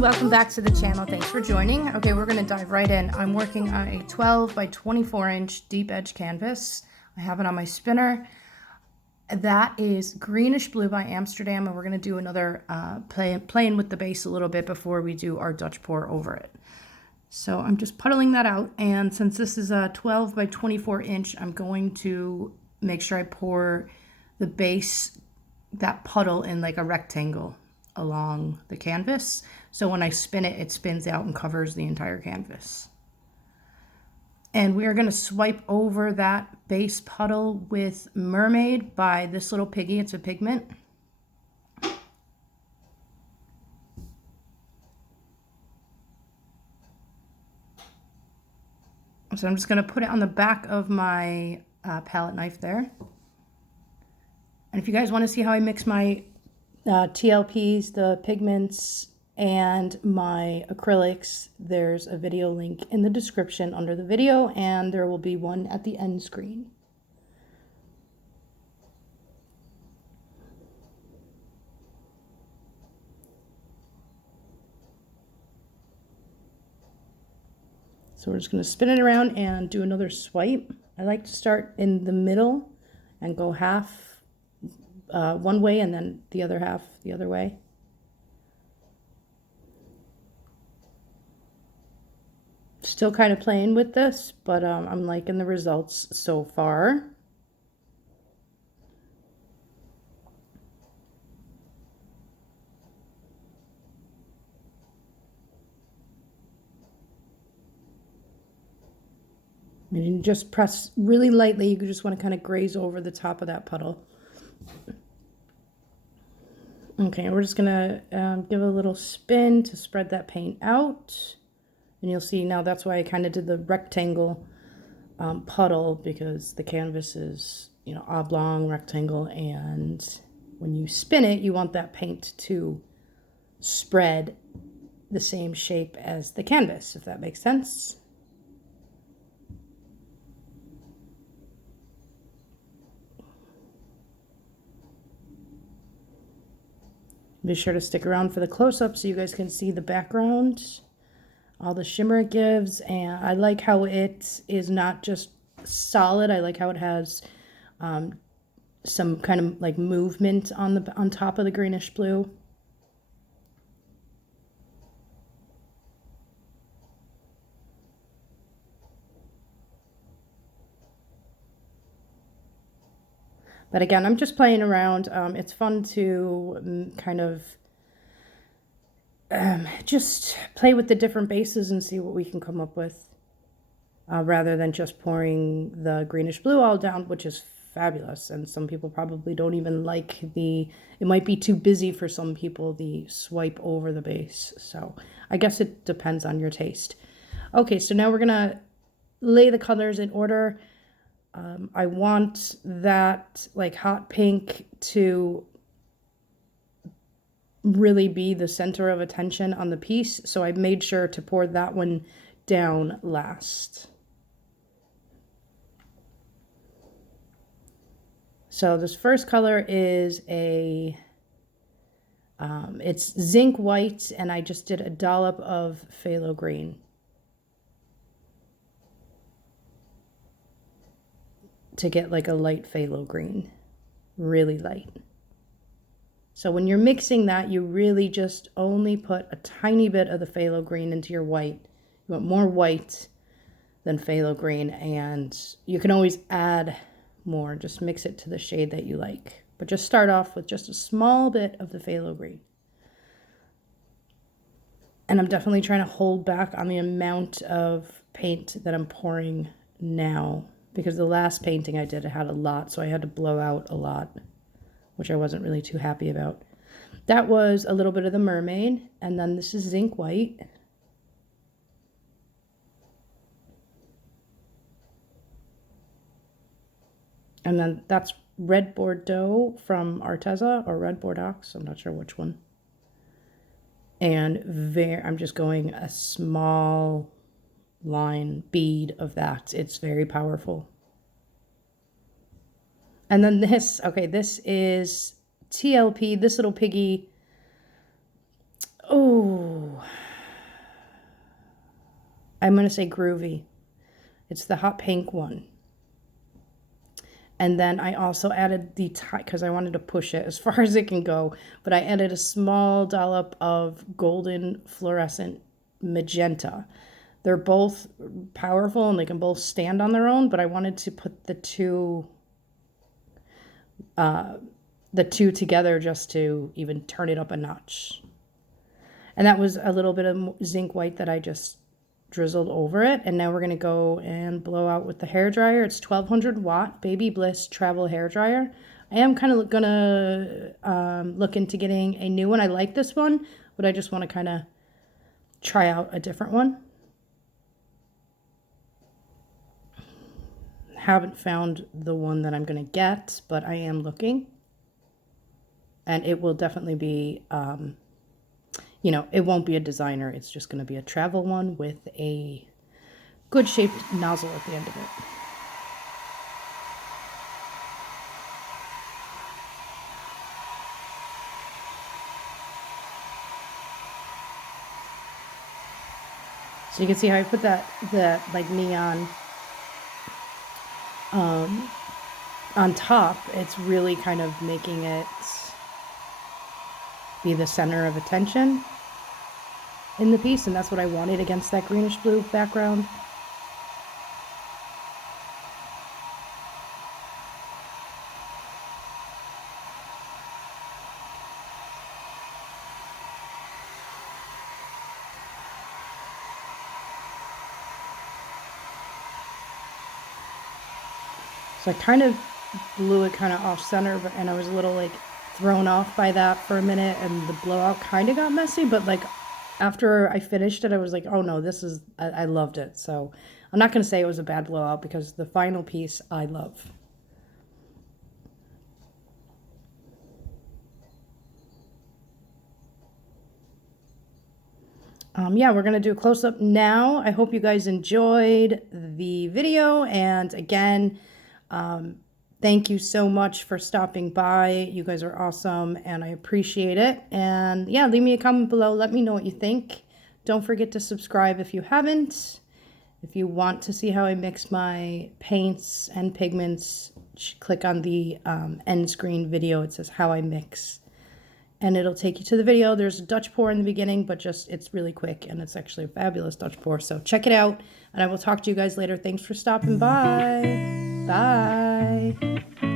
everyone, welcome back to the channel. Thanks for joining. Okay, we're going to dive right in. I'm working on a 12 by 24 inch deep edge canvas. I have it on my spinner. That is Greenish Blue by Amsterdam, and we're going to do another playing with the base a little bit before we do our Dutch pour over it. So I'm just puddling that out, and since this is a 12 by 24 inch, I'm going to make sure I pour the base, that puddle, in like a rectangle along the canvas, so when I spin it, it spins out and covers the entire canvas. And we are going to swipe over that base puddle with Mermaid by this little piggy. It's a pigment. So I'm just going to put it on the back of my palette knife there. And if you guys want to see how I mix my TLPs, the pigments, and my acrylics, there's a video link in the description under the video, and there will be one at the end screen. So we're just going to spin it around and do another swipe. I like to start in the middle and go half one way and then the other half the other way. Still kind of playing with this, but I'm liking the results so far. And you just press really lightly. You just want to kind of graze over the top of that puddle. Okay, we're just gonna give a little spin to spread that paint out. And you'll see now that's why I kind of did the rectangle puddle, because the canvas is, you know, oblong, rectangle, and when you spin it, you want that paint to spread the same shape as the canvas, if that makes sense. Be sure to stick around for the close-up so you guys can see the background, all the shimmer it gives. And I like how it is not just solid. I like how it has some kind of like movement on top of the greenish blue. But again, I'm just playing around. It's fun to kind of just play with the different bases and see what we can come up with, rather than just pouring the greenish blue all down, which is fabulous. And some people probably don't even like it might be too busy for some people, the swipe over the base. So I guess it depends on your taste. Okay, so now we're gonna lay the colors in order. I want that like hot pink to really be the center of attention on the piece, so I made sure to pour that one down last. So this first color is it's zinc white, and I just did a dollop of phthalo green to get like a light phthalo green, really light. So when you're mixing that, you really just only put a tiny bit of the phthalo green into your white. You want more white than phthalo green, and you can always add more. Just mix it to the shade that you like. But just start off with just a small bit of the phthalo green. And I'm definitely trying to hold back on the amount of paint that I'm pouring now, because the last painting I did, it had a lot, so I had to blow out a lot, which I wasn't really too happy about. That was a little bit of the Mermaid, and then this is zinc white. And then that's red Bordeaux from Arteza, or red Bordeaux, I'm not sure which one. And I'm just going a small line bead of that. It's very powerful. And then this, okay, this is TLP, this little piggy. Oh, I'm going to say Groovy. It's the hot pink one. And then I also added the, because I wanted to push it as far as it can go, but I added a small dollop of golden fluorescent magenta. They're both powerful and they can both stand on their own, but I wanted to put the two together just to even turn it up a notch. And that was a little bit of zinc white that I just drizzled over it. And now we're going to go and blow out with the hairdryer. It's 1200 watt Baby Bliss travel hairdryer. I am kind of going to look into getting a new one. I like this one, but I just want to kind of try out a different one. Haven't found the one that I'm going to get, but I am looking. And it will definitely be, you know, it won't be a designer. It's just going to be a travel one with a good shaped nozzle at the end of it. So you can see how I put that like neon on top. It's really kind of making it be the center of attention in the piece, and that's what I wanted against that greenish blue background. So I kind of blew it kind of off center, and I was a little like thrown off by that for a minute, and the blowout kind of got messy, but like after I finished it, I was like, oh no, this is, I loved it. So I'm not going to say it was a bad blowout because the final piece I love. Yeah, we're going to do a close-up now. I hope you guys enjoyed the video, and again, thank you so much for stopping by. You guys are awesome, and I appreciate it. And yeah, leave me a comment below. Let me know what you think. Don't forget to subscribe if you haven't. If you want to see how I mix my paints and pigments, click on the end screen video. It says how I mix. And it'll take you to the video. There's a Dutch pour in the beginning, but just it's really quick, and it's actually a fabulous Dutch pour. So check it out, and I will talk to you guys later. Thanks for stopping by. Bye.